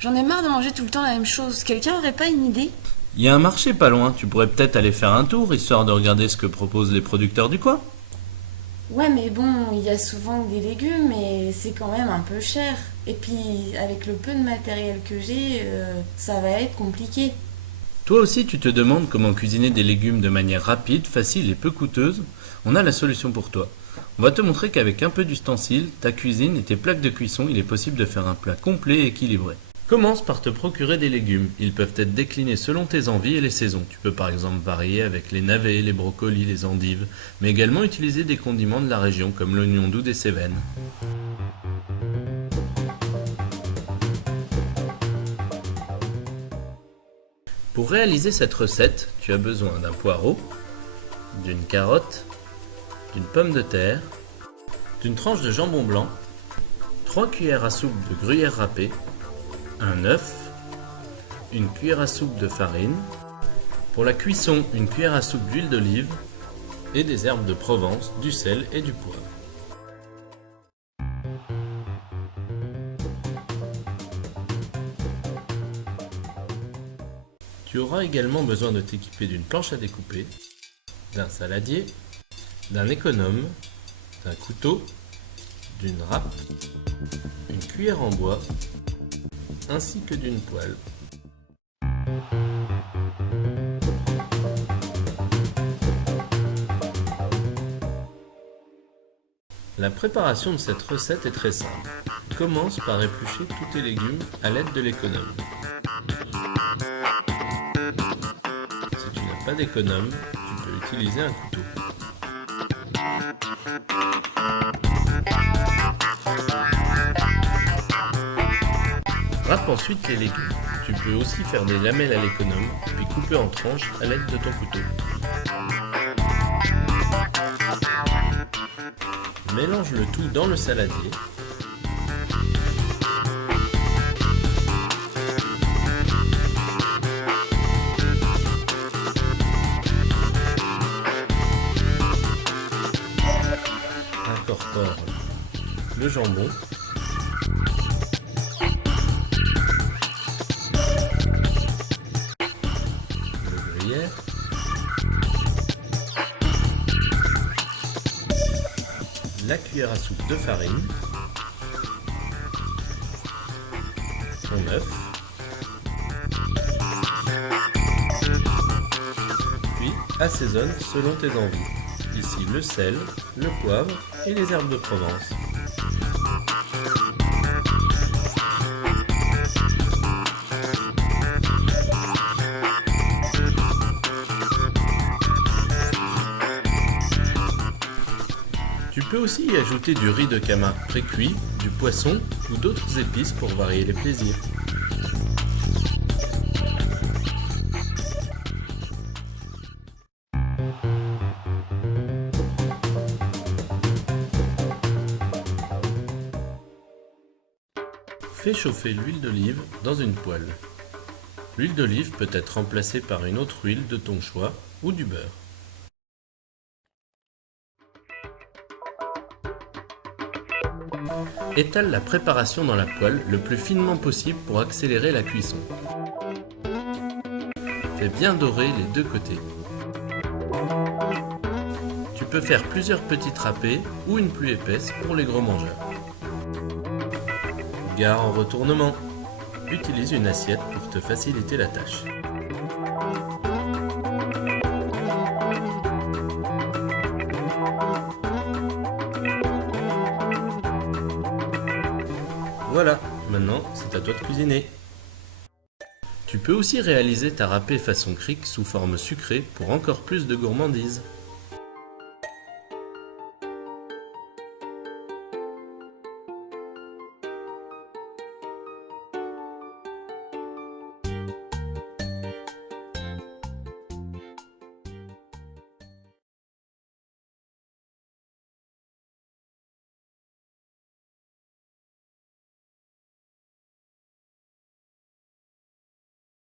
J'en ai marre de manger tout le temps la même chose. Quelqu'un aurait pas une idée? Il y a un marché pas loin, tu pourrais peut-être aller faire un tour, histoire de regarder ce que proposent les producteurs du coin. Ouais, mais bon, il y a souvent des légumes et c'est quand même un peu cher. Et puis, avec le peu de matériel que j'ai, ça va être compliqué. Toi aussi tu te demandes comment cuisiner des légumes de manière rapide, facile et peu coûteuse. On a la solution pour toi. On va te montrer qu'avec un peu d'ustensiles, ta cuisine et tes plaques de cuisson, il est possible de faire un plat complet et équilibré. Commence par te procurer des légumes. Ils peuvent être déclinés selon tes envies et les saisons. Tu peux par exemple varier avec les navets, les brocolis, les endives, mais également utiliser des condiments de la région comme l'oignon doux des Cévennes. Pour réaliser cette recette, tu as besoin d'un poireau, d'une carotte, d'une pomme de terre, d'une tranche de jambon blanc, 3 cuillères à soupe de gruyère râpée, un œuf, une cuillère à soupe de farine, pour la cuisson, une cuillère à soupe d'huile d'olive et des herbes de Provence, du sel et du poivre. Tu auras également besoin de t'équiper d'une planche à découper, d'un saladier, d'un économe, d'un couteau, d'une râpe, une cuillère en bois, ainsi que d'une poêle. La préparation de cette recette est très simple. Commence par éplucher tous tes légumes à l'aide de l'économe. Si tu n'as pas d'économe, tu peux utiliser un couteau. Râpe ensuite les légumes. Tu peux aussi faire des lamelles à l'économe, puis couper en tranches à l'aide de ton couteau. Mélange le tout dans le saladier. Incorpore le jambon. Le gruyère. La cuillère à soupe de farine. Ton œuf. Puis assaisonne selon tes envies. Ici le sel, le poivre et les herbes de Provence. Tu peux aussi y ajouter du riz de Camargue pré-cuit, du poisson ou d'autres épices pour varier les plaisirs. Fais chauffer l'huile d'olive dans une poêle. L'huile d'olive peut être remplacée par une autre huile de ton choix ou du beurre. Étale la préparation dans la poêle le plus finement possible pour accélérer la cuisson. Fais bien dorer les deux côtés. Tu peux faire plusieurs petites râpées ou une plus épaisse pour les gros mangeurs. Gare en retournement. Utilise une assiette pour te faciliter la tâche. Voilà, maintenant c'est à toi de cuisiner. Tu peux aussi réaliser ta râpée façon crique sous forme sucrée pour encore plus de gourmandise.